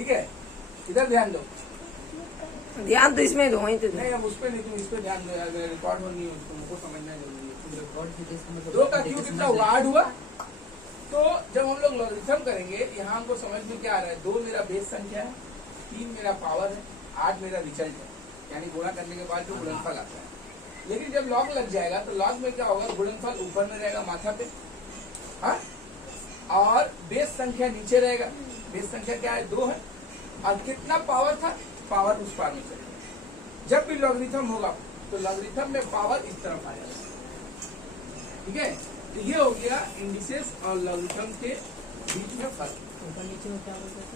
ठीक है, इधर ध्यान दो। ध्यान तो इसमें दो, वहीं तो नहीं, अब उस पर नहीं, तुम इस पे ध्यान दो यार, रिकॉर्ड नहीं हो, तुमको समझना जरूरी है। 2 का क्यूब कितना हुआ? 8 हुआ। तो जब हम लोग लॉगरिथम करेंगे, यहाँ हमको समझ में क्या आ रहा है, 2 मेरा बेस संख्या है, 3 मेरा पावर है, 8 मेरा रिजल्ट है, यानी गुणा करने के बाद जो गुणनफल आता है। लेकिन जब लॉग लग जाएगा तो लॉग में क्या होगा, गुणनफल ऊपर में रहेगा माथा पे, हाँ, और बेस संख्या नीचे रहेगा। बेस संख्या क्या है? 2 है, और कितना पावर था? पावर उस पार में चलेगा। जब भी लॉगरिथम होगा तो लॉगरिथम में पावर इस तरफ आ जाएगा, ठीक है। तो ये हो गया इंडिसेस और लॉगरिथम के बीच में फर्क। ऊपर नीचे में क्या बोलते हैं?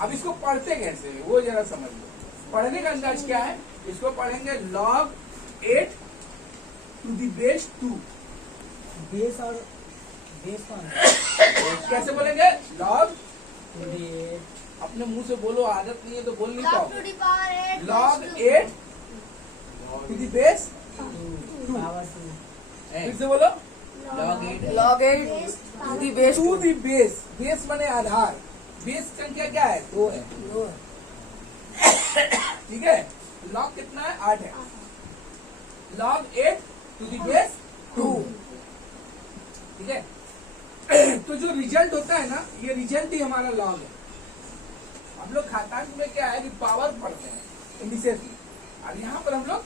अब इसको पढ़ते कैसे वो जरा समझ लो। पढ़ने का अंदाज क्या है? इसको पढ़ेंगे log 8 to the base 2। Base और बेस का अंतर कैसे बोलेंगे? log, 2d8 अपने मुंह से बोलो, आदत नहीं है तो बोल नहीं पाओ। log log 8 to the base 2 power 2 फिर से बोलो, log 8 to the base to the base. Base माने आधार, बेस संख्या क्या है? 2 है, 2 ठीक है। लॉग कितना है? 8 है। log 8 टू दी बेस 2, ठीक है। तो जो रिजल्ट होता है ना, ये रिजल्ट ही हमारा लॉग है। हम लोग खातांश में क्या है कि पावर पढ़ते हैं इंडिसेस में, और यहाँ पर हम लोग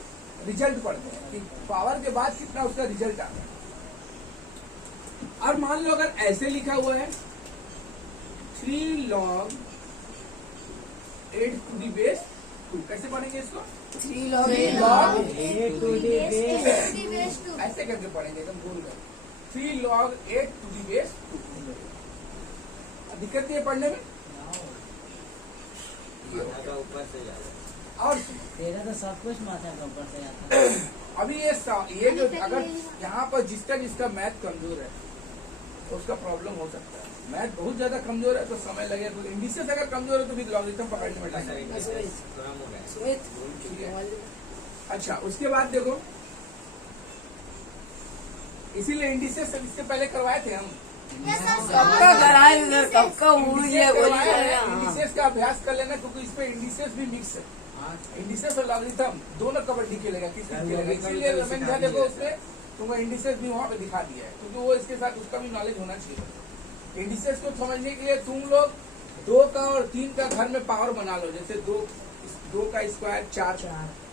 रिजल्ट पढ़ते हैं कि पावर के बाद कितना उसका रिजल्ट आता है। और मान लो अगर ऐसे लिखा हुआ है 3 log 8 टू दी बेस 2, कैसे पढ़ेंगे इसको? 3 log 3 log 8 to the base ऐसे करके पढ़ेंगे, एकदम भूल गए। 3 log 8 टू दी बेस 2। दिक्कत नहीं है पढ़ने में। ऊपर से और तेरा तो सब कुछ माथा के ऊपर से आता है। अभी ये जो अगर यहाँ पर जिसका मैथ कमजोर है तो उसका प्रॉब्लम हो सकता है। मैथ बहुत ज्यादा कमजोर है तो समय लगेगा, तो इंडिसेस अगर कमजोर है तो फिर लॉगरिथम पकड़ने में टाइम लगेगा। सुमित, अच्छा, उसके बाद देखो, इसीलिए इंडिसेस इससे पहले करवाए थे हम। कब का कराए इधर, कब का हुई है बोली इंडिसेस का अभ्यास कर लेना, क्योंकि इसमें इंडिसेस भी मिक्स है। इंडिसेस और लॉगरिथम दोनों कबड्डी खेलेगा, किसी खेलेगा। इसीलिए रमेश झा देखो उसने तुमको इंडिसेस भी वहाँ पे दिखा दिया है, क्योंकि वो इसके साथ उसका भी नॉलेज होना चाहिए। इंडिसेस को समझने के लिए तुम लोग 2 का और 3 का घर में पावर बना लो। जैसे 2 का स्क्वायर 4,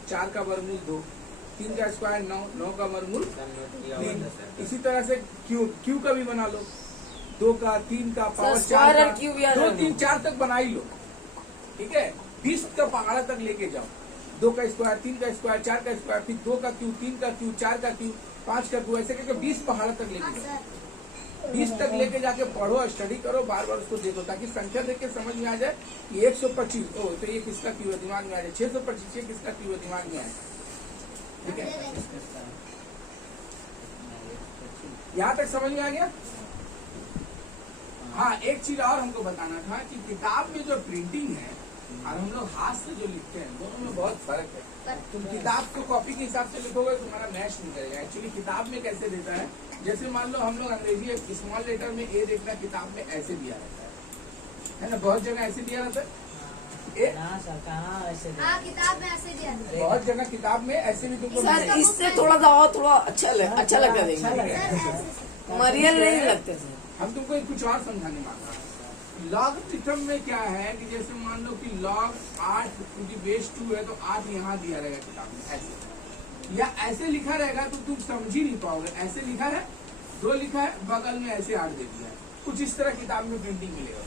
4 का वर्गमूल 2, 3 का स्क्वायर 9, 9 का वर्गमूल 3। इसी तरह से क्यू का भी बना लो, 2 का 3 का पावर 4 का, 2 3 4 तक बना ही लो, ठीक है। 20 का पहाड़ा तक लेके जाओ, 2 का स्क्वायर 3 का स्क्वायर 4 का स्क्वायर, फिर 2 का क्यू 3 का क्यू 4 का क्यू 5 का क्यू, ऐसे करके 20 पहाड़ा तक लेके जाओ। 20 तक लेके जाके पढ़ो, स्टडी करो, बार बार उसको देखो, ताकि संख्या देख के समझ में आ जाए कि 125 तो ये किसका क्यू है, दिमाग में आ जाए। 625 ये किसका क्यू है, दिमाग में आए, ठीक है। यहाँ तक समझ में आ गया? हाँ, एक चीज और हमको बताना था कि किताब में जो प्रिंटिंग है और हम लोग हाथ से जो लिखते हैं, दोनों में बहुत फर्क है। तुम किताब को कॉपी के हिसाब से लिखोगे तुम्हारा मैच नहीं करेगा। एक्चुअली किताब में कैसे देता है, जैसे मान लो हम लोग अंग्रेजी स्मॉल लेटर में ए देखना, किताब में ऐसे दिया रहता है ना, बहुत जगह ऐसे दिया रहता है। कहाँ ऐसे किताब में ऐसे दिया था। बहुत जगह किताब में ऐसे भी तुमको सर इससे थोड़ा सा और थोड़ा अच्छा लगता है, मरियल नहीं लगते सर। हम तुमको कुछ और समझाने वाला है। लॉगरिथम में क्या है कि जैसे मान लो कि log 8 टू दी बेस 2 है, तो 8 यहाँ दिया रहेगा किताब में ऐसे, या ऐसे लिखा रहेगा तो तुम समझ ही नहीं पाओगे। ऐसे लिखा है, 2 लिखा है, बगल में ऐसे 8 दे दिया है, कुछ इस तरह किताब में प्रिंटिंग मिलेगा।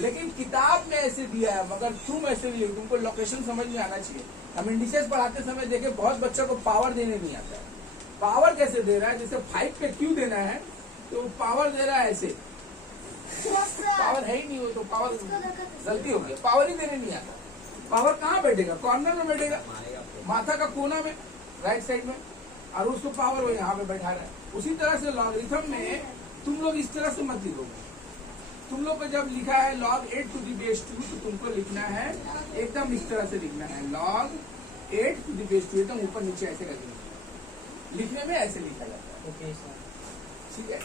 लेकिन किताब में ऐसे दिया है, मगर तुम ऐसे नहीं, तुमको लोकेशन समझ में आना चाहिए। हम इंडिसेस पढ़ाते समय देखे बहुत बच्चों को पावर देने नहीं आता है। पावर कैसे दे रहा है, जैसे 5 पे क्यू देना है तो पावर दे रहा है ऐसे, पावर है ही नहीं, हो तो पावर गलती हो गई, पावर ही देने नहीं आता। पावर कहाँ बैठेगा, कॉर्नर में बैठेगा, माथा का कोना में, राइट साइड में, और उसको पावर वो यहाँ पे बैठा रहा है। उसी तरह से लॉगरिथम में तुम लोग इस तरह से मत लिखोगे। तुम लोग को जब लिखा है log 8 टू दी बेस 2, तो तुमको लिखना है एकदम इस तरह से लिखना है, log 8 टू दी बेस 2, एकदम ऊपर नीचे ऐसे करके लिखने में ऐसे लिखा जाता है। ओके सर, ठीक है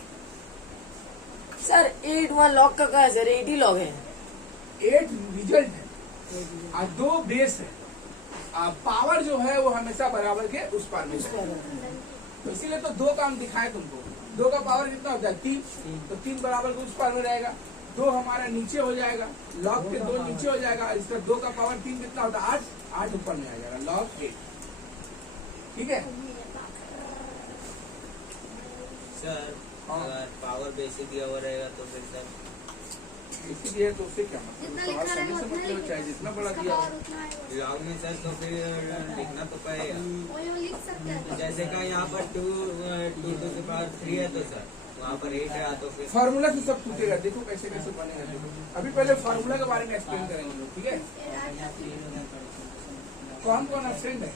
सर 8 1 लॉग का क्या है सर, 8 ही लॉग है। 8 रिजल्ट है और 2 बेस है। पावर जो है वो हमेशा बराबर के उस पार में है। तो इसीलिए तो 2 काम दिखाए तुमको। 2 का पावर कितना होता है 3, तो 3 बराबर के उस पार में रहेगा। 2 हमारा नीचे हो जाएगा, लॉग के 2 नीचे हो जाएगा। इसका 2 का पावर 3 कितना होता है 8 ऊपर में आ जाएगा, लॉग 8। ठीक है सर, हाँ। अगर पावर बेसिक दिया हुआ रहेगा तो फिर सर इसीलिए तो उससे क्या जितना मतलब, लिखा सवाल रहेगा करने से उतना मतलब लिखना चाहे जितना बड़ा उसका दिया हो। पावर उतना आएगा। लॉग में सर तो फिर लिखना तो पड़ेगा। वही वो लिख सकते हैं। जैसे का यहाँ पर 2 to the power 3 है तो सर वहाँ पर 8 है तो फिर फार्मूला से सब टूटेगा। देखो कैसे कैसे बनेगा। देखो अभी पहले फार्मूला के बारे में एक्सप्लेन करेंगे लोग। ठीक है, कौन कौन एब्सेंट है?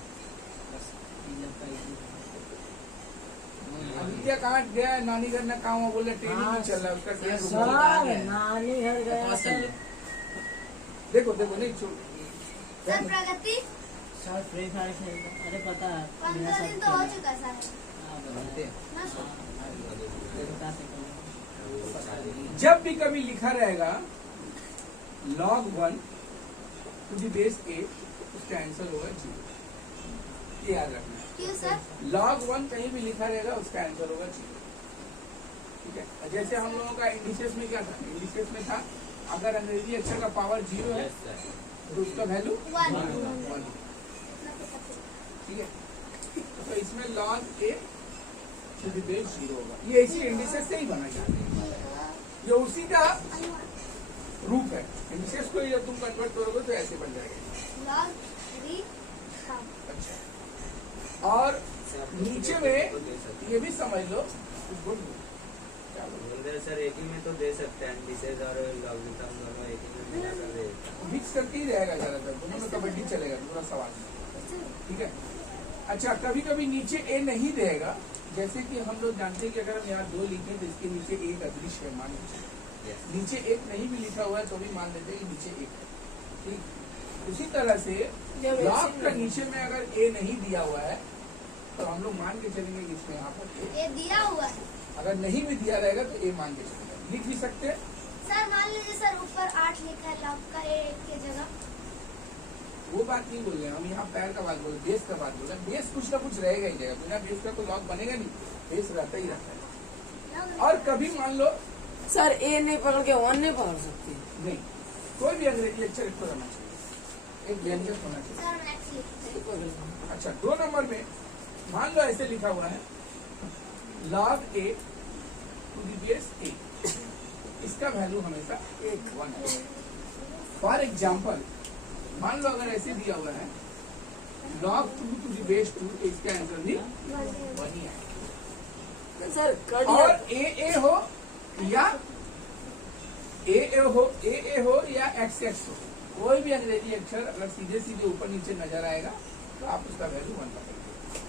आदित्य कहाँ गया है? नानी घर में काम बोले ट्रेनिंग नहीं चल रहा है उसका, ट्रेन रुक गया। सर नानी घर गया सर। देखो देखो नहीं छोड़। सर प्रगति सर फ्री फायर खेल अरे पता है 15 दिन तो हो चुका सर। जानते हैं। ना सर। बता सकते जब भी कभी लिखा रहेगा log 1 to the base 8, उसका आंसर होगा 0। ये याद रखना है। क्यों सर? log 1 कहीं भी लिखा रहेगा उसका आंसर होगा 0। ठीक है, जैसे हम लोगों का इंडिसेस में क्या था? इंडिसेस में था अगर अंग्रेजी अक्षर का पावर 0 है यस सर। तो उसका वैल्यू 1। 1। ठीक है, तो इसमें log a to the base 0 होगा। ये इसी इंडिसेस से ही बना जाता है। ये उसी का रूप है। इंडिसेस को जब तुम कन्वर्ट करोगे तो ऐसे बन जाएगा। log 3 था। अच्छा, और नीचे में ये भी समझ लो कुछ बोल दो। क्या बोल बोल रहे सर एक ही में तो दे सकते हैं इंडिसेस और लॉगरिथम दोनों एक ही में मिला कर दे देते हैं। मिक्स करके ही रहेगा ज्यादातर, दोनों में कबड्डी चलेगा पूरा सवाल। ठीक है, अच्छा कभी कभी नीचे ए नहीं देगा। जैसे कि हम लोग जानते हैं कि अगर हम यहाँ 2 लिखें तो इसके नीचे एक अदृश्य है, मान लीजिए Yes. नीचे एक नहीं भी लिखा हुआ है तो भी मान लेते हैं कि नीचे एक है। ठीक, उसी तरह से लॉग का नीचे में अगर ए नहीं दिया हुआ है तो हम लोग मान के चलेंगे कि इसमें यहाँ पर ए, ये दिया हुआ है। अगर नहीं भी दिया रहेगा तो ए मान के चलेंगे। लिख भी सकते हैं। सर मान लीजिए सर ऊपर 8 लिखा है log का 1 के जगह। वो बात नहीं बोल रहे हैं हम, यहाँ पैर का बात बोल रहे, बेस का बात बोल रहे हैं। बेस कुछ ना कुछ रहेगा ही रहेगा, बिना बेस का कोई लॉग बनेगा नहीं, बेस रहता ही रहता है। और कभी मान लो सर ए नहीं पकड़ के 1 नहीं पकड़ सकती। नहीं, कोई भी अंग्रेजी अक्षर इसको रहना चाहिए, एक व्यंजक होना चाहिए। सर मैक्स लिखते हैं। अच्छा 2 नंबर में मान लो ऐसे लिखा हुआ है log a to the base 8, इसका वैल्यू हमेशा 1 है। फॉर एग्जाम्पल मान लो अगर ऐसे दिया हुआ है log 2 to the base 2, इसका आंसर भी 1 ही है। सर कट और ए हो या ए हो या एक्स हो, कोई भी अंग्रेजी अक्षर अगर सीधे सीधे ऊपर नीचे नजर आएगा तो आप उसका वैल्यू 1 पकड़िए।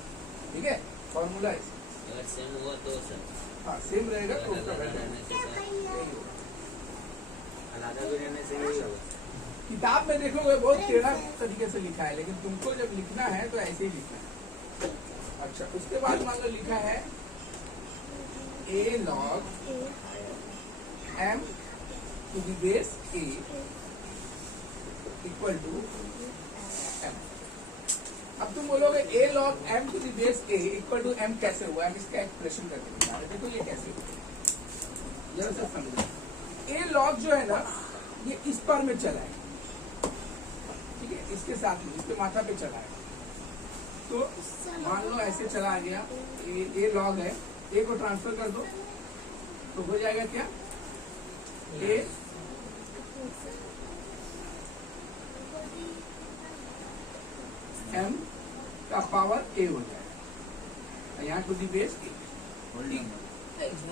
ठीक है, फॉर्मूला है। अगर सेम हुआ तो सर हाँ सेम रहेगा तो उसका वैल्यू रहने से सर यही होगा। अलग भी रहने से यही होगा। किताब में देखोगे बहुत टेढ़ा तरीके से लिखा है, लेकिन तुमको जब लिखना है तो ऐसे ही लिखना है। अच्छा उसके बाद मान लो लिखा है a log m to the base a equal to m। अब तुम बोलोगे a log m to the base a equal to m कैसे हुआ? हम इसका एक्सप्रेशन करके दिखा रहे। देखो ये कैसे हुआ, जरा सा समझो। a log जो है ना ये इस पर में चला है, ठीक है, इसके साथ में इसके माथा पे चला है। तो मान लो ऐसे चला गया, ए लॉग है, ए को ट्रांसफर कर दो तो हो जाएगा क्या? ए एम का पावर ए हो जाएगा, यहाँ टू दी बेस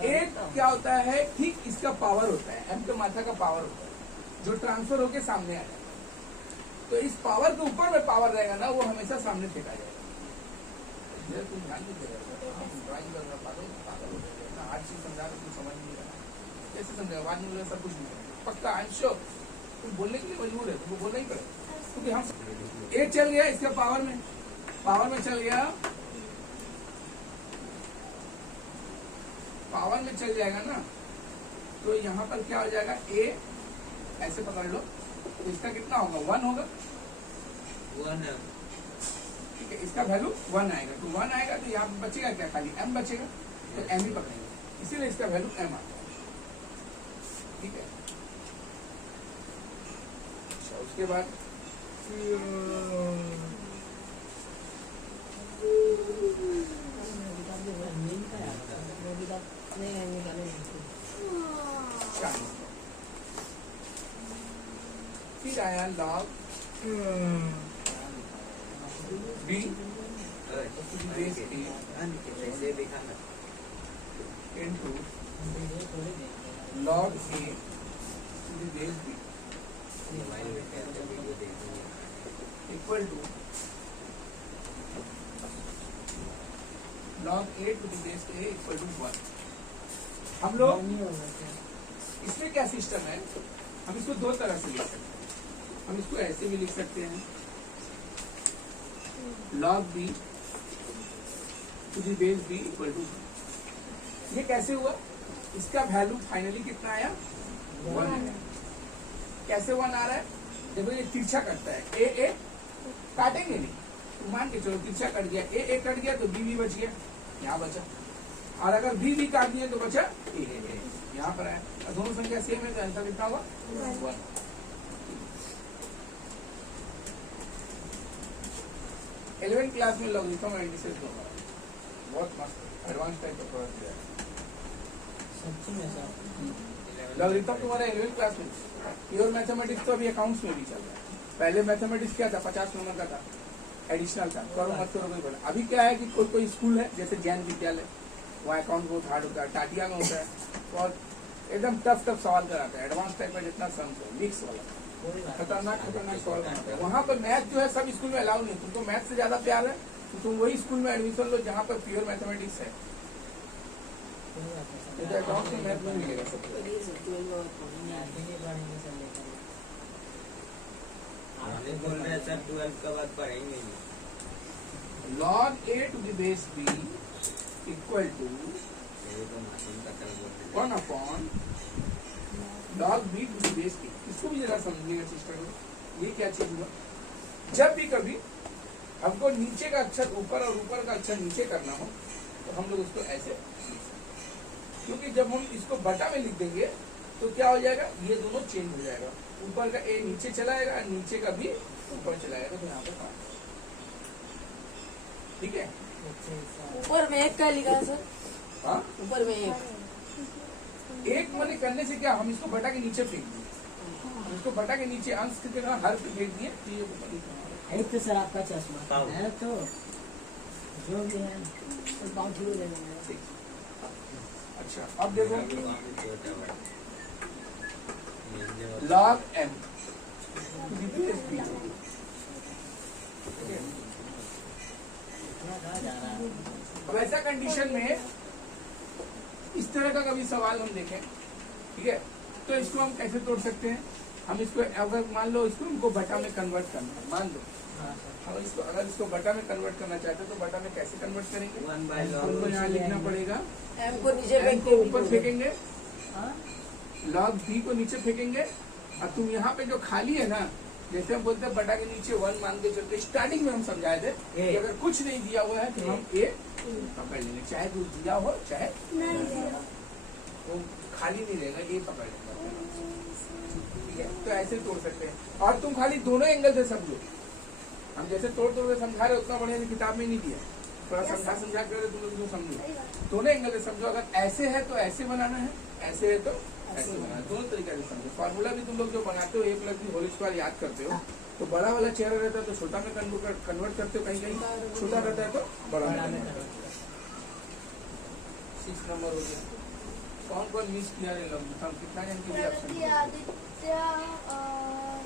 ए क्या होता है? ठीक इसका पावर होता है, एम के माथा का पावर होता है जो ट्रांसफर होके सामने आ जाएगा। तो इस पावर के ऊपर में पावर रहेगा ना, वो हमेशा सामने फेंका जाएगा। तुम ध्यान नहीं दे रहे हो, ड्राइंग कर रहा पागल हो जाएगा। हर चीज समझा रहे तुम समझ नहीं रहा, कैसे समझेगा? बात नहीं बोलेगा, सब कुछ नहीं करेगा। पक्का आई एम श्योर तुम बोलने के लिए मजबूर है, तुमको बोलना ही पड़ेगा क्योंकि हम ए चल गया इसके पावर में चल गया, पावर में चल जाएगा ना, तो यहाँ पर क्या हो जाएगा? ए ऐसे पकड़ लो, तो इसका कितना होगा 1 होगा, 1 है। ठीक है। इसका वैल्यू 1 आएगा, तो 1 आएगा तो यहाँ पे बचेगा क्या, खाली m बचेगा, तो m ही पकड़ेंगे, इसीलिए इसका वैल्यू m आता है। ठीक है। अच्छा, उसके बाद फिर आया log b बेस a ऐसे दिखाना। into log a to the base b mobile में कैसे वीडियो देखेंगे। equal to log a to the base a equal to 1। हम लोग नहीं होगा क्या? इसमें क्या सिस्टम है, हम इसको दो तरह से लिख सकते हैं। हम इसको ऐसे भी लिख सकते हैं log b to the base b equal to 1। ये कैसे हुआ, इसका वैल्यू फाइनली कितना आया 1 आया। कैसे 1 आ रहा है, जब ये तिरछा कटता है ए काटेंगे नहीं, तो मान के चलो तिरछा कट गया, ए कट गया तो बी बच गया, यहाँ बचा, और अगर बी काट दिया तो बचा ए यहाँ पर आया, और दोनों संख्या सेम है तो आंसर कितना होगा 1। इलेवेंथ क्लास में लॉगरिथम इंडिसेस होगा, बहुत मस्त एडवांस टाइप का प्रोडक्ट है सच्ची में सर। लॉगरिथम तुम्हारा 11th क्लास में। प्योर मैथमेटिक्स तो अभी अकाउंट्स में भी चल रहा है। पहले मैथमेटिक्स क्या था, 50 नंबर का था, एडिशनल था, करो मत करो कोई बोला। अभी क्या है कि कोई स्कूल है जैसे जैन विद्यालय, वहाँ अकाउंट बहुत हार्ड होता है, टाटिया में होता है और एकदम टफ सवाल कराता है, एडवांस टाइप का जितना सम्स है, मिक्स वाला खतरनाक सवाल बनाता है। वहाँ पर मैथ जो है सब स्कूल में अलाउ नहीं, तुमको मैथ से ज्यादा प्यार है तो तुम वही स्कूल में एडमिशन लो जहाँ पर प्योर मैथमेटिक्स है। अकाउंट में मैथ नहीं मिलेगा सबको। आपने बोल रहे हैं सर 12 के बाद पढ़ेंगे नहीं। log a to the base b equal to ये तो मासूम का कल बोलते 1 upon log b to the base b। इसको भी जरा समझिएगा सिस्टर को, ये क्या चीज हुआ, जब भी कभी हमको नीचे का अक्षर ऊपर और ऊपर का अक्षर नीचे करना हो तो हम लोग उसको ऐसे, क्योंकि जब हम इसको बटा में लिख देंगे तो क्या हो जाएगा, ये दोनों चेंज हो जाएगा, ऊपर का ए नीचे चला जाएगा, नीचे का भी ऊपर चला जाएगा, तो यहाँ पर पाँच। ठीक है। ऊपर में 1 का लिखा है सर, हाँ, ऊपर में 1। एक मने करने से क्या, हम इसको बटा के नीचे फेंक दिए, हम इसको बटा के नीचे अंश की जगह हर पे फेंक दिए, तो ये ऊपर लिखा है। एक तो सर आपका चश्मा पाँव। है, तो जो भी है तो पाँव ठीक हो जाएगा। ठीक। अच्छा, अब देखो log m to the base b। ठीक है। इतना कहाँ जा रहा है? अब ऐसा कंडीशन में इस तरह का कभी सवाल हम देखें, ठीक है, तो इसको हम कैसे तोड़ सकते हैं, हम इसको अगर मान लो इसको हमको बटा में कन्वर्ट करना है, मान लो हाँ सर। हम इसको अगर इसको बटा में कन्वर्ट करना चाहते हैं तो बटा में कैसे कन्वर्ट करेंगे, 1 by log हमको यहाँ लिखना पड़ेगा m को नीचे m फेंक को के ऊपर फेंकेंगे, हाँ? log b को नीचे फेंकेंगे, और तुम यहाँ पे जो खाली है ना, जैसे हम बोलते हैं बटा के नीचे 1 मान के चलते, स्टार्टिंग में हम समझाए थे कि अगर कुछ नहीं दिया हुआ है तो हम a पकड़ लेंगे, चाहे कुछ दिया हो चाहे वो खाली नहीं रहेगा, ये पकड़ लेंगे। ठीक है, तो ऐसे तोड़ सकते हैं। और तुम खाली दोनों एंगल से समझो, हम जैसे तोड़ के समझा रहे उतना बढ़िया किताब में नहीं दिया, थोड़ा समझा कर तुम लोग समझो, दोनों एंगल से समझो। अगर ऐसे है तो ऐसे बनाना है, ऐसे है तो ऐसे बनाना है, दोनों तरीके से समझो। फॉर्मूला भी तुम लोग जो बनाते हो a+b² याद करते हो, तो बड़ा वाला चेहरा रहता है तो छोटा में कन्वर्ट करते हो, कहीं कहीं छोटा रहता है तो बड़ा में convert करते हो। 6 नंबर हो गया। कौन कौन मिस किया है लोग, कितना जन के लिए ऑप्शन प्रगति, आदित्य और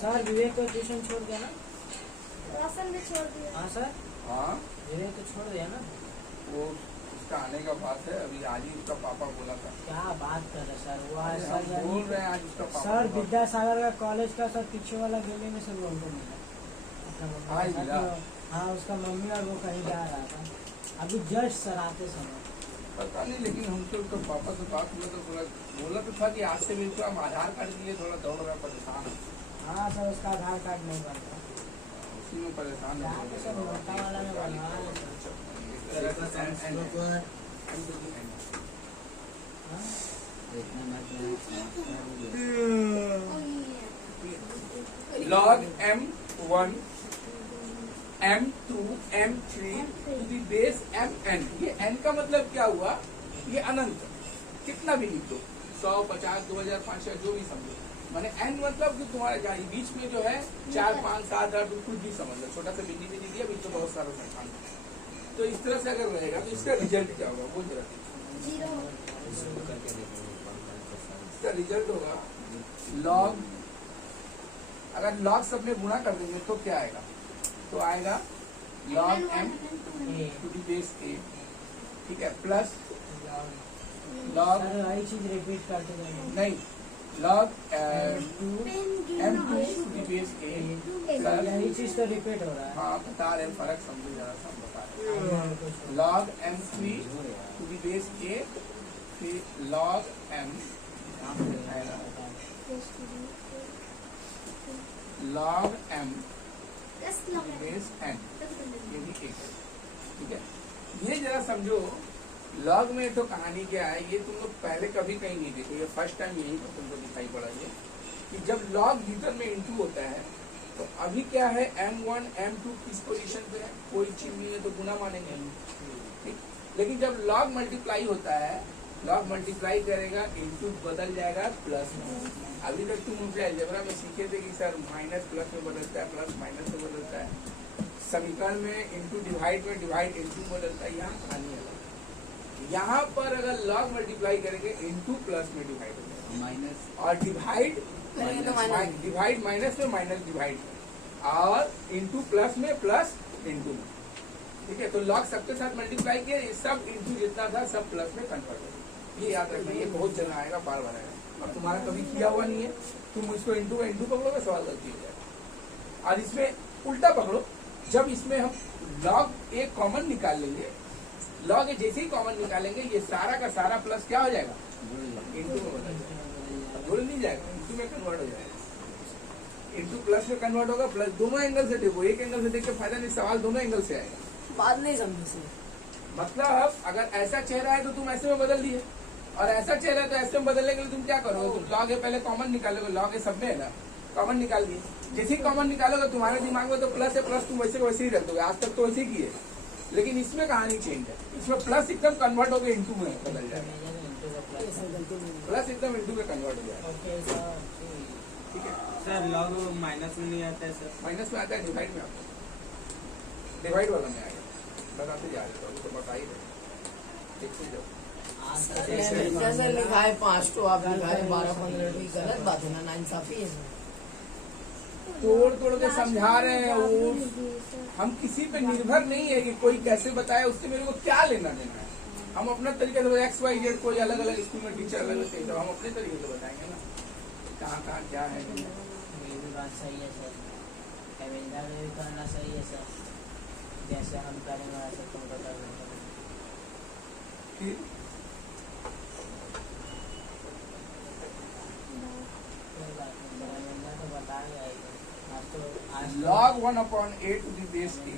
सर विवेक को ट्यूशन छोड़ दिया ना? रोशन भी छोड़ दिया। हाँ सर, हाँ, विवेक को छोड़ दिया ना? वो उसका आने का बात है, अभी आज ही उसका पापा बोला था। क्या बात कर रहे सर, वो आज हम सर बोल रहे हैं आज उसका पापा सर बोला। विद्यासागर का कॉलेज का सर पीछे वाला गली में सर वो हमको मिला। आज मिला? हाँ, उसका मम्मी और वो कहीं जा रहा था अभी जस्ट सर आते समय। पता नहीं, लेकिन हमको तो पापा से बात हुआ तो थोड़ा बोला तो था कि आज से मेरे को हम आधार कार्ड के लिए थोड़ा दौड़ रहा, परेशान है। हाँ सर, उसका आधार कार्ड नहीं बनता। उसी में परेशान है। यहाँ पे सब मोटा वाला में बनवा है सर। इस तरह का सेंस है। हाँ? log m1 m2 m3 to the base mn। ये n का मतलब क्या हुआ? ये अनंत, कितना भी लिख दो, 100, 50, 2000, 500, जो भी समझो। माने n मतलब कि तुम्हारे जहाँ बीच में जो है 4, 5, 7, 8 कुछ भी समझ लो, छोटा सा बिंदी भी दिया, बीच में बहुत सारा संख्या। तो इस तरह से अगर रहेगा तो इसका रिजल्ट क्या होगा वो जरा जीरो। इसका रिजल्ट होगा लॉग, अगर लॉग सब में गुणा कर देंगे तो क्या आएगा? तो आएगा log m to the base a, ठीक है, प्लस log सर वही चीज रिपीट करते जाएंगे। नहीं log m2 to the base a sir यही चीज तो रिपीट हो रहा है। हाँ बता रहे हैं, फर्क समझो जरा सा, बता रहे हैं। log m3 to the base a, फिर log m आएगा log m बेस n, ये भी एक है, ठीक है। ये जरा समझो, लॉग में तो कहानी क्या है, ये तुम लोग पहले कभी कहीं नहीं देखो, ये फर्स्ट टाइम यही पर तुमको दिखाई पड़ा ये कि जब लॉग लीटर में इनटू होता है तो अभी क्या है, m1 m2 किस पोजीशन पे है, कोई चीज नहीं है तो गुना मानेंगे, ठीक। लेकिन जब लॉग मल्टीप्लाई होता है, लॉग मल्टीप्लाई करेगा, इनटू बदल जाएगा प्लस में। अभी तक तुम मुझे अलजेब्रा में सीखे थे कि सर माइनस प्लस में बदलता है, प्लस माइनस में बदलता है, समीकरण में इनटू डिवाइड में डिवाइड इनटू बदलता है। यहाँ कहानी अलग, यहाँ पर अगर लॉग मल्टीप्लाई करेंगे इनटू प्लस में डिवाइड हो जाएगा, माइनस और डिवाइड डिवाइड माइनस में माइनस डिवाइड में, और इनटू प्लस में प्लस इनटू में, ठीक है। तो लॉग सबके साथ मल्टीप्लाई किया, सब इनटू जितना था सब प्लस में कन्वर्ट हो गया। ये याद रखना, ये बहुत जगह आएगा, बार बार आएगा, और तुम्हारा कभी किया हुआ नहीं है, तुम इसको इंटू पकड़ोगे सवाल गलती हो जाएगा। और इसमें उल्टा पकड़ो, जब इसमें हम लॉग एक कॉमन निकाल लेंगे, लॉग ए जैसे ही कॉमन निकालेंगे, ये सारा का सारा प्लस क्या हो जाएगा, इंटू में बदल जाएगा, जुड़ नहीं जाएगा, इंटू में कन्वर्ट हो जाएगा। इंटू प्लस में कन्वर्ट होगा, प्लस दोनों एंगल से देखो, एक एंगल से देख के फायदा नहीं, सवाल दोनों एंगल से आएगा। बात नहीं समझी सर। मतलब अगर ऐसा चेहरा है तो तुम ऐसे में बदल दिए, और ऐसा चेहरा है तो ऐसे में बदलने के लिए तुम क्या करोगे, तुम लॉग ए पहले कॉमन निकालोगे, लॉग ए सब में है ना, कॉमन निकाल दिए, जैसे ही कॉमन निकालोगे तुम्हारे दिमाग में तो प्लस है, प्लस तुम वैसे ही रख दोगे, आज तक तो वैसे ही किए। लेकिन इसमें कहानी चेंज है, इसमें प्लस एकदम कन्वर्ट होकर इंटू में बदल जाएगा, प्लस एकदम इंटू में कन्वर्ट हो जाएगा, ठीक है। सर लॉग माइनस में नहीं आता है सर? माइनस में आता है, डिवाइड में आता है, डिवाइड वाला में आएगा, बताते जा रहे तो बता ही रहे, ठीक से जाओ। जैसे लिखा है 5 तो आप लिखा है 12-15, गलत बात है ना, नाइंसाफी है सर। तोड़ तोड़ के समझा रहे हैं, वो हम किसी पे निर्भर नहीं है कि कोई कैसे बताए, उससे मेरे को क्या लेना देना है। हम अपना तरीके से एक्स वाई जेड, कोई अलग अलग स्कूल में टीचर अलग अलग, तो हम अपने तरीके से बताएंगे ना, कहाँ कहाँ क्या है। ये भी बात सही है सर, कैलेंडर में भी करना सही है सर, जैसे हम करेंगे वैसे तुमको करना फिर तो बताएंगे log 1/a to the base a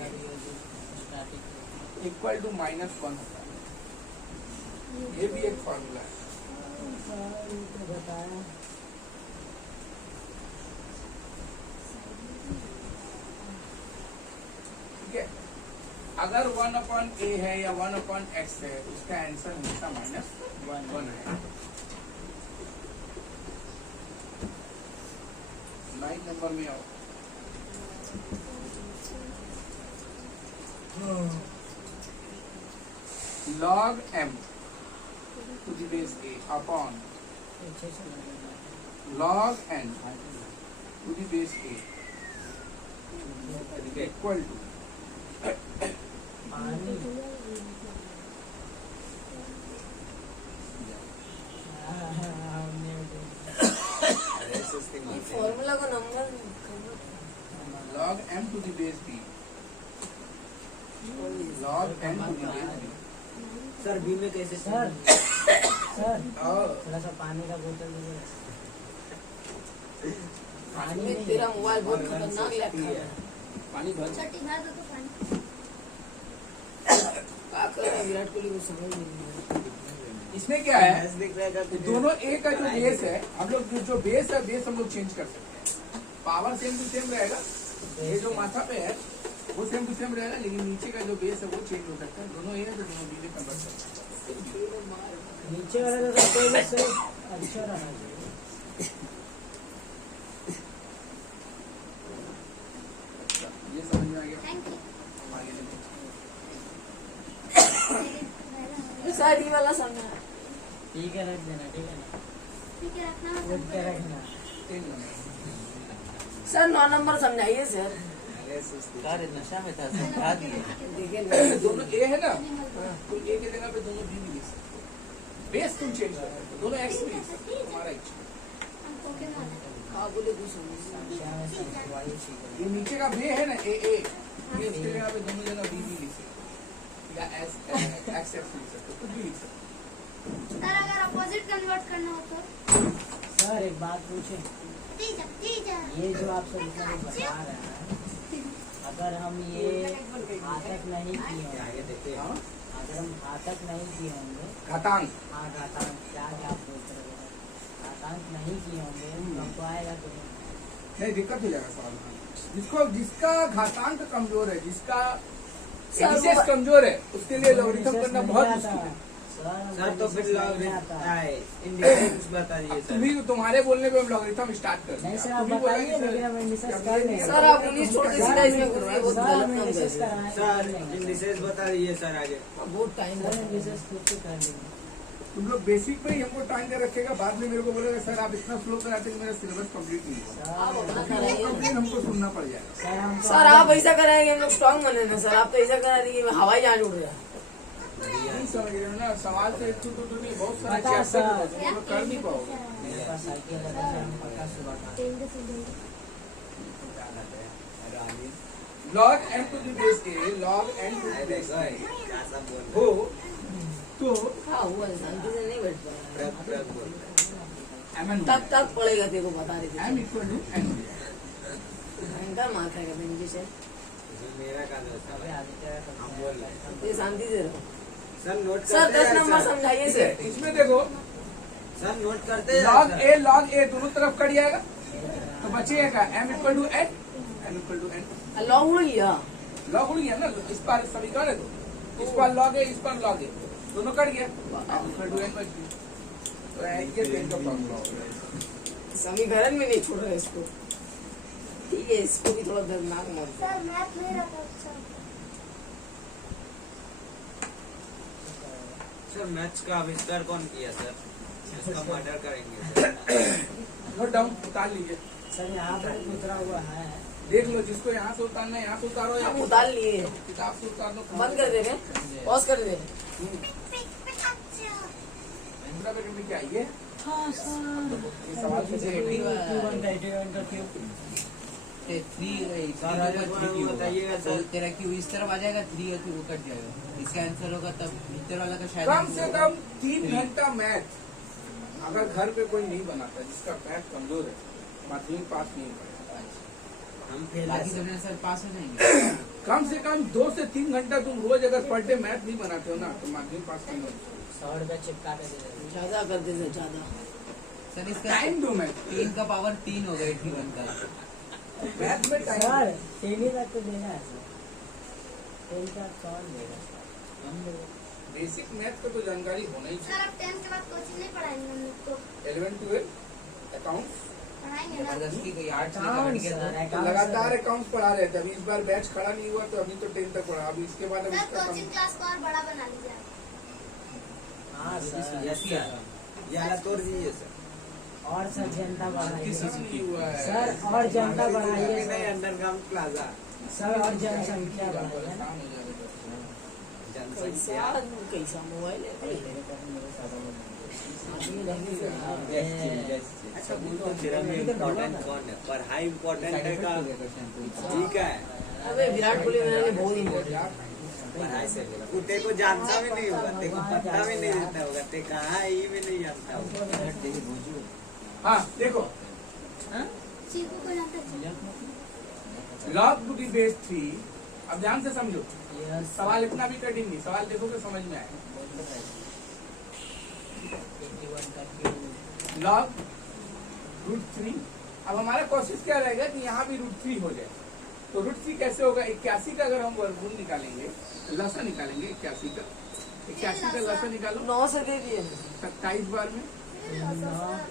equal to -1 होता है, ये भी एक फॉर्मूला है। ठीक है, अगर 1/a है या 1/x है, उसका आंसर हमेशा -1 है। 9 नंबर में आओ। log m to the base a upon log n to the base a equal to formula को number log m to the base b log n to the base b sir B में कैसे sir sir और थोड़ा सा पानी का बोतल दीजिए। पानी में नहीं तेरा है। मोबाइल बहुत खतरनाक लगता है। पानी भर छोटी भर दो तो पानी। क्या कर रहा है विराट कोहली को समझ नहीं आ रहा। इसमें क्या है मैच दिख रहा है कि दोनों ए का जो बेस है हम लोग जो बेस है बेस हम लोग चेंज कर सकते हैं। पावर सेम टू सेम रहेगा, ये जो माथा पे है वो सेम टू सेम रहेगा, लेकिन नीचे का जो बेस है वो चेंज हो सकता है। दोनों ए है तो दोनों बी में कन्वर्ट कर सकते नीचे वाला तो सब कोई भी सही अच्छा रहना चाहिए। हैं। ये समझ में आ गया। Thank you. आगे देखो। सर ये वाला समझा। ठीक है रख देना, ठीक है ना, ठीक है रखना मत उठ के रखना। 3 नंबर। सर 9 नंबर समझाइए सर। अरे नशा में था समझा दिए। देखिए दोनों ए है ना, तो ए के जगह पे दोनों बी भी लिख सकते हो। बेस तुम चेंज कर सकते हो, दोनों एक्स भी लिख सकते हो, तुम्हारा इच्छा। हमको क्या मालूम? हाँ बोले कुछ समझ क्या मैं समझवाई ठीक है। ये नीचे का बे है ना ए ए, ये उसके जगह पे दोनों जगह बी भी लिख सकते हो, या एस एक्स एक्स लिख सकते हो, कुछ भी लिख सकते हो। सर अगर अपोजिट कन्वर्ट करना हो तो सर एक बात पूछे, तीजा ये जो आप सब बता रहे हैं, अगर हम ये घातक नहीं किए होंगे, आगे देखिए। हाँ? अगर हम घातक नहीं किए होंगे, घातांक हाँ घातांक क्या क्या आप बोलते रहे, घातांक नहीं किए होंगे हमको आएगा तो नहीं। नहीं, दिक्कत हो जाएगा सवाल में। जिसका घातांक कमजोर है, जिसका सर, विशेष वो- कमजोर है, उसके लिए लॉगरिथम करना बहुत नहीं मुश्किल आता। है। सर तो फिर नहीं लॉग आता। इंडिकेटर्स बता दीजिए अब सर। तुम्हारे बोलने पे हम लॉगरिथम स्टार्ट कर नहीं दिया। सर आप तुम ही बोला कि बताइए, सर- लेकिन हम इंडिसेस क्या कर लेंगे। सर आप 19 छोड़ के सीधा इसमें घुस गए, बहुत सर गलत हम काम इंडिसेस कर रहे हैं। सर इंडिसेस बता दीजिए सर आगे। बहुत टाइम सर इंडिसेस खुद से कर लेंगे। तुम लोग बेसिक पे ही हमको टाइम दे रखेगा, बाद में मेरे को बोलेगा सर आप इतना स्लो कराते कि मेरा सिलेबस कंप्लीट नहीं हुआ। आप अपना फिर कराइए। हमको सुनना पड़ जाएगा। सर हम तो सर आप ऐसा कराएंगे हम लोग स्ट्रॉन्ग बने ना सर, आप तो ऐसा करा देंगे हवाई जहाज उड़ रहा है। नहीं समझ रहे हो ना, सवाल तो एक तो नहीं, बहुत सारे पता चैप्टर सर। होते हैं, तुम लोग कर नहीं पाओगे। मेरे पास साइकिल है, सर हम पक्का सुबह का log n to the base a, log n to the base a क्या सब बोल हो तो हाँ हुआ है, शांति से नहीं बैठ पाया। प्रग बोल रहे mn तब तक पड़ेगा तेरे को बता रहे m थे। equal to n। भयंकर माथा है बेंजी से। हैं। मेरा का दोस्त अबे है। आगे तेरा हम बोल रहे हैं। ये शांति से रहो। सर नोट सर करते 10 हैं नंबर सर। समझाइए ठीक है, सर। इसमें देखो सर नोट करते हैं log सर। a दोनों तरफ कट जाएगा तो बचेगा m equal to n, m equal to n। Log उड़ गया। log उड़ गया ना, इस बार समीकरण है तो इस बार log a, इस बार log a, दोनों कट गया, m equal to n बच गया। तो ये तो इनका फॉर्मूला हो गया। समीकरण में नहीं छोड़ रहे इसको। ठीक है, इसको भी थोड़ा दर्दनाक मत दो। सर मैथ नहीं रखा सर। सर मैथ्स का आविष्कार कौन किया सर? इसका मर्डर करेंगे सर। नोट डाउन उतार लीजिए, सर यहाँ पर उतरा हुआ है। देख लो जिसको यहाँ से उतारना है यहाँ से उतारो, या हम उतार लिए। किताब से उतार लो। बंद कर दे रहे, पॉज कर दे रहे। दूसरा पेपर में क्या है ये? हाँ सर। ये सवाल से बताइएगा सर। तेरा क्यू इस तरफ आ जाएगा, 3 और 2 कट जाएगा। इसका आंसर होगा तब भीतर वाला का शायद कम से कम 3 घंटा मैथ अगर घर पे कोई नहीं बनाता जिसका मैथ कमजोर है, माध्यमिक पास नहीं करेगा। हम फेल बाकी हैं सब सर। सर पास हो जाएंगे। कम से कम 2 से 3 घंटा तुम रोज अगर पर डे मैथ नहीं बनाते हो ना तो माध्यमिक पास नहीं होगा। 100 रुपया चिपका के दे देंगे। ज्यादा कर दे सर, ज्यादा। सर इसका टाइम दो मैथ 3 का पावर 3 होगा 81 का। मैथ में टाइम सर 3 ही तक तो देना है सर। 3 का कौन देगा? हम लोग बेसिक मैथ का तो जानकारी होना ही सर चाहिए। अब 10th के बाद कोचिंग नहीं पढ़ाएंगे हम लोग को, 11 12 अकाउंट्स पढ़ाएंगे ना। जबरदस्ती कोई आर्ट्स Accounts, लेकर sir, बैठ गया accounts, लगातार sir। अकाउंट्स पढ़ा रहे थे, अभी इस बार बैच खड़ा नहीं हुआ तो अभी तो 10 तक पढ़ा, अभी इसके बाद अब सर इसका कोचिंग क्लास को और बड़ा बना लीजिए आप। हाँ सर। Yes sir. ये वाला तोड़ दीजिए सर। और सर जनता बढ़ाइए खड़ा नहीं हुआ है। सर, और जनता बढ़ाइए नहीं सर। अंडरग्राउंड प्लाजा सर और जनसंख्या बढ़ाइए ना। जनसंख्या। कैसा मोबाइल है? अच्छा तेरा में इम्पोर्टेंट कौन है? पढ़ाई इम्पोर्टेंट है का? ठीक है। अबे विराट कोहली मैंने बहुत इम्पोर्टेंट। पढ़ाई से मिला वो तेरे को जानता भी नहीं होगा, तेरे को पता भी नहीं देता होगा, ते कहाँ है ये भी नहीं जानता होगा। हाँ देखो, चीकू को जानता है। लॉग टू दी बेस 3, अब ध्यान से समझो, सवाल इतना भी कठिन नहीं, सवाल देखोगे समझ में आएगा। लॉग √3, अब हमारा कोशिश क्या रहेगा कि यहाँ भी √3 हो जाए। तो √3 कैसे होगा? 81 का अगर हम वर्गमूल निकालेंगे, लसा निकालेंगे 81 का, 81 का लसा निकालो 9 से दे दिए। 27 बार में,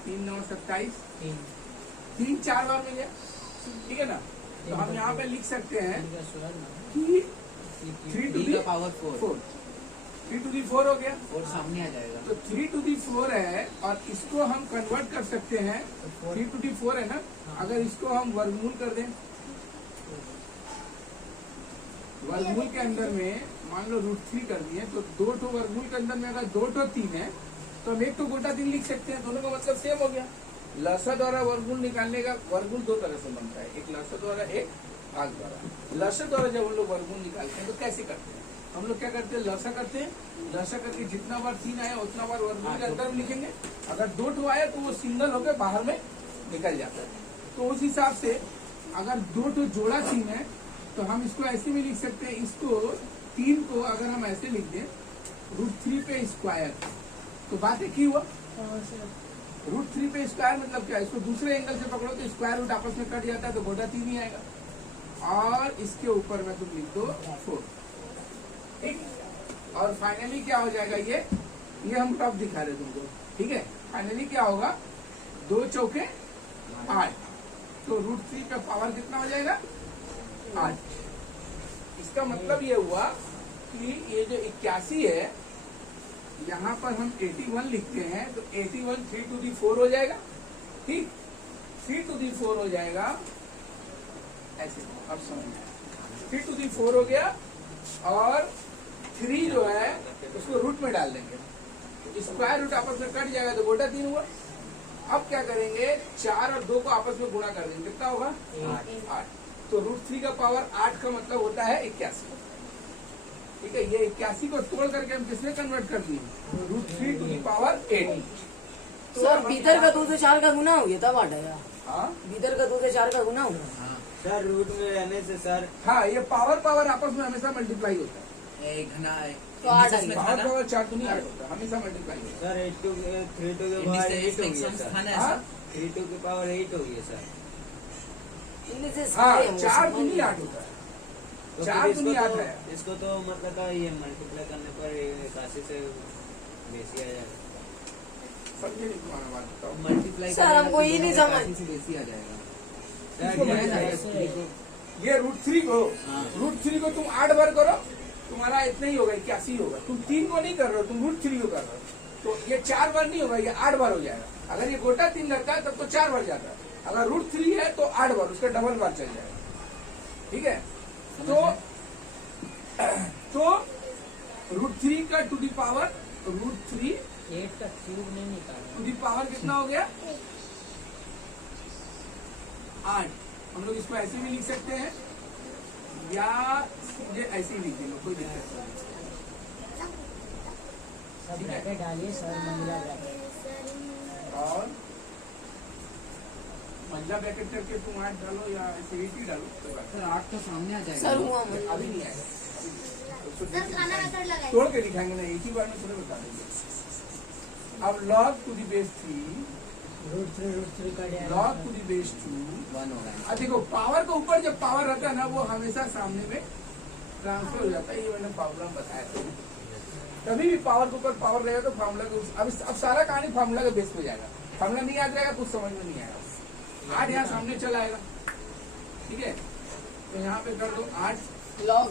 3 9 27, 3 4 बार में गया, ठीक है ना। तो हम यहाँ पे लिख सकते हैं कि 3 to the power 4 3 to the 4 हो गया। और सामने आ जाएगा। तो 3 to the 4 है, और इसको हम कन्वर्ट कर सकते हैं, 3 to the 4 है ना, अगर इसको हम वर्गमूल कर दें, वर्गमूल के अंदर में मान लो √3 कर दिए, तो 2 ठो वर्गमूल के अंदर में अगर 2 ठो 3 है तो हम 1 तो गोटा 3 लिख सकते हैं, दोनों का मतलब सेम हो गया। लसा द्वारा वर्गमूल निकालने का, वर्गमूल 2 तरह से बनता है, एक लसा द्वारा, एक भाग द्वारा। लसा द्वारा जब हम लोग वर्गमूल निकालते हैं तो कैसे करते हैं? हम लोग क्या करते हैं, लसा करते हैं, लसा करके जितना बार 3 आया उतना बार वर्गमूल के अंदर में लिखेंगे। अगर 2 ठो आया तो वो सिंगल होकर बाहर में निकल जाता है। तो उस हिसाब से अगर 2 ठो जोड़ा 3 है तो हम इसको ऐसे भी लिख सकते हैं, इसको 3 को अगर हम ऐसे लिख दें √3 पे स्क्वायर, तो बात एक ही हुआ। √3 पे स्क्वायर मतलब क्या? इसको दूसरे एंगल से पकड़ो तो स्क्वायर रूट आपस में कट जाता है, तो गोटा 3 ही आएगा, और इसके ऊपर में तुम लिख दो 4, ठीक। और फाइनली क्या हो जाएगा, ये हम टॉप दिखा रहे तुमको, ठीक है। फाइनली क्या होगा, 2 चौके 8, तो √3 पे पावर कितना हो जाएगा, 8। इसका मतलब ये हुआ कि ये जो 81 है, यहाँ पर हम 81 लिखते हैं, तो 81 3 to the 4 हो जाएगा, ठीक। 3 to the 4 हो जाएगा, ऐसे अब समझ में आया। 3 to the 4 हो गया, और 3 जो है उसको रूट में डाल देंगे, तो स्क्वायर रूट आपस में कट जाएगा, तो गोटा 3 हुआ। अब क्या करेंगे, 4 और 2 को आपस में गुणा कर देंगे, कितना होगा, 8। तो √3 का पावर 8 का मतलब होता है 81, ठीक है। ये 81 को तोड़ करके हम किसमें कन्वर्ट कर दिए, √3 to the power 8। तो सर भीतर का 2 से 4 का गुना हो गया, तब आ जाएगा। हाँ भीतर का 2 से 4 का गुना हुआ। सर रूट में रहने से सर, हाँ, ये पावर आपस में हमेशा मल्टीप्लाई होता है। एक घना है तो 8 इसमें आएगा। था ना? पावर 4 दुनी 8 होता है, हमेशा मल्टीप्लाई होता है। सर 3 to the power 8 हो गया सर, था ना हाँ? ऐसा? 3 to the power 8 हो गया सर। इनमें से हाँ, सारे हम 4 समझ दुनी गए। 8 होता है, तो 4 फिर दुनी इसको 8 तो- है। इसको तो मतलब ये मल्टीप्लाई करने पर 81 से बेसी आ जाएगा। समझे नहीं तुम्हारा बात, बताओ। मल्टीप्लाई सर, हमको ये नहीं समझ। से बेसी आ जाएगा। इसको सर, मल्टीप्लाई, ये √3 को, √3 को तुम 8 बार करो, तुम्हारा इतना ही होगा, 81 होगा। तुम 3 को नहीं कर रहे हो, तुम √3 को कर रहे हो, तो ये 4 बार नहीं होगा, ये 8 बार हो जाएगा। अगर ये गोटा 3 लगता है तब तो 4 बार जाता है, अगर √3 है तो 8 बार, उसका डबल बार चल जाएगा, ठीक है। तो √3 का टू दी पावर √3 8 का क्यूब नहीं निकाला। टू दी पावर कितना हो गया, 8। हम लोग इसको ऐसे भी लिख सकते हैं, या सीधे ऐसे ही लिख देंगे, कोई दिक्कत नहीं। सब ब्रैकेट डालिए सर, मंगला ब्रैकेट। और महिला ब्रैकेट करके तुम 8 डालो या ऐसे 8 ही डालो, कोई बात सर 8 तो सामने आ जाएगा। सर हुआ नहीं। अभी नहीं आएगा, सर खाना मेथड लगाइए। तोड़ के दिखाएंगे ना, एक ही बार में थोड़ा बता देंगे। अब log to the base 3, √3 का log to the base 2। 1 होगा। अब देखो, पावर के ऊपर जब पावर रहता है ना, वो हमेशा सामने में ट्रांसफर हो जाता है, ये मैंने प्रॉब्लम बताया था। कभी भी पावर के ऊपर पावर रहेगा तो फार्मूला के अब सारा कहानी फार्मूला के बेस पे जाएगा। फार्मूला नहीं याद रहेगा, कुछ समझ में नहीं आएगा। 8 यहाँ सामने चला आएगा, ठीक है। तो यहाँ पे कर दो 8 लॉग।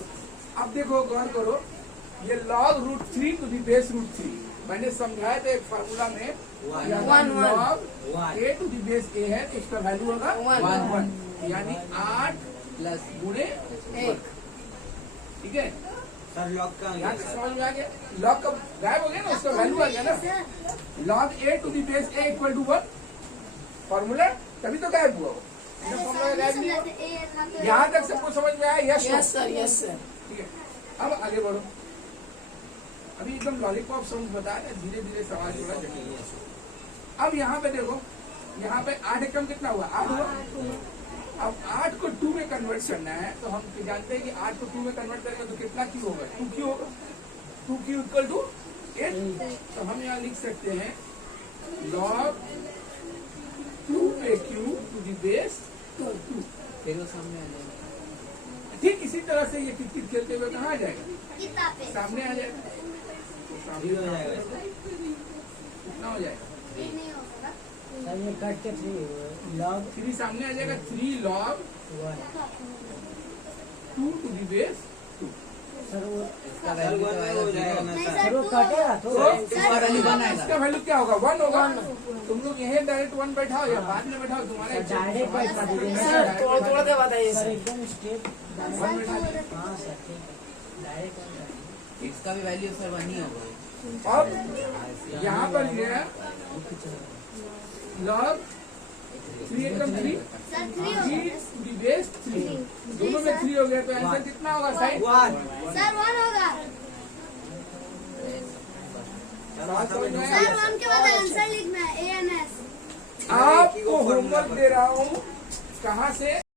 अब देखो, गौर करो, ये log √3 to the base √3 मैंने समझाया था एक फार्मूला में, One, one. log a to the base a है तो इसका वैल्यू होगा One. 1, यानी 8 प्लस गुणे 1, ठीक है। सर लॉक का यहाँ तक समझ में आ गया, log का गायब हो गया ना, उसका वैल्यू आ गया ना। log a to the base a equal to 1 formula, तभी तो गायब हुआ वो, अरे फॉर्मूला सर गायब नहीं नहीं हुआ। समझाते, ए मतलब यहाँ तक सबको समझ में आया, yes yes sir, yes sir. ठीक है। अब आगे बढ़ो, अभी एकदम लॉलीपॉप सॉन्ग बता रहे, धीरे धीरे सवाल थोड़ा जटिल है। अब यहाँ पे देखो, यहाँ पे 8 एकम कितना हुआ, 8 हुआ। अब 8 को 2 में कन्वर्ट करना है, तो हम जानते हैं कि 8 को 2 में कन्वर्ट करेंगे तो कितना क्यू होगा, 2 होगा, 2 इक्वल टू 8। तो हम यहाँ लिख सकते हैं log 2 पे q टू दी बेस 2। फिर वो सामने आ जाएगा। ठीक इसी तरह से ये कित खेलते हुए कहाँ आ जाएगा, किताब पे सामने आ जाएगा। तो सामने हो जाएगा। कितना हो जाएगा, नहीं होगा सर ये कट के 3 लॉग 3 सामने आ जाएगा, 3 log 2 to the base 2। Sir वो इसका सर वैल्यू वन तो में आएगा हो जाएगा 0। ना नहीं सर। सर वो सर कटेगा तो तो इसका वैल्यू 1 आएगा। इसका वैल्यू क्या होगा, 1 होगा। तुम लोग यही डायरेक्ट 1 बैठाओ या बाद में बैठाओ, तुम्हारा सर, डायरेक्ट बैठा दीजिए ना। सर थोड़ा थोड़ा के बताइए सर सर। एकदम स्ट्रेट वन बैठा दीजिए। हाँ सर ठीक है डायरेक्ट इसका भी वैल्यू सर 1 ही होगा। अब यहाँ पर ये है log 3 एकम 3 सर 3 हो 3 गया टू दी बेस 3, दोनों में 3 हो गया, तो आंसर कितना होगा साइन। 1 सर 1 होगा समझ में सर आया? 1 के बाद आंसर लिखना है ANS। आपको होमवर्क दे रहा हूँ, कहाँ से